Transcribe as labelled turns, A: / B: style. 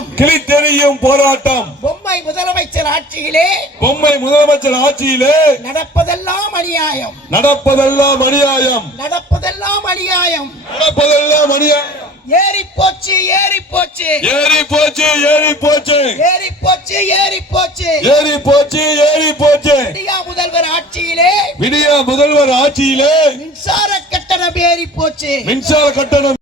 A: போராட்டம்.
B: கிழித்தெறியும் போராட்டம்.
A: பொம்மை முதலமைச்சர் ஆட்சியிலே
B: பொம்மை முதலமைச்சர் ஆட்சியிலே
A: நடப்பதெல்லாம் அநியாயம்.
B: நடப்பதெல்லாம் அநியாயம்.
A: நடப்பதெல்லாம் அநியாயம்.
B: நடப்பதெல்லாம் அநியாயம்.
A: ஏறி போச்சு ஏறி போச்சு.
B: ஏறி போச்சு ஏறி போச்சு.
A: ஏறி போச்சு ஏறி போச்சு.
B: ஏறி போச்சு ஏறி போச்சு.
A: விடியா முதல்வர் ஆட்சியிலே
B: விடியா முதல்வர் ஆட்சியிலே
A: மின்சார கட்டணம் ஏறி போச்சு.
B: மின்சார கட்டணம்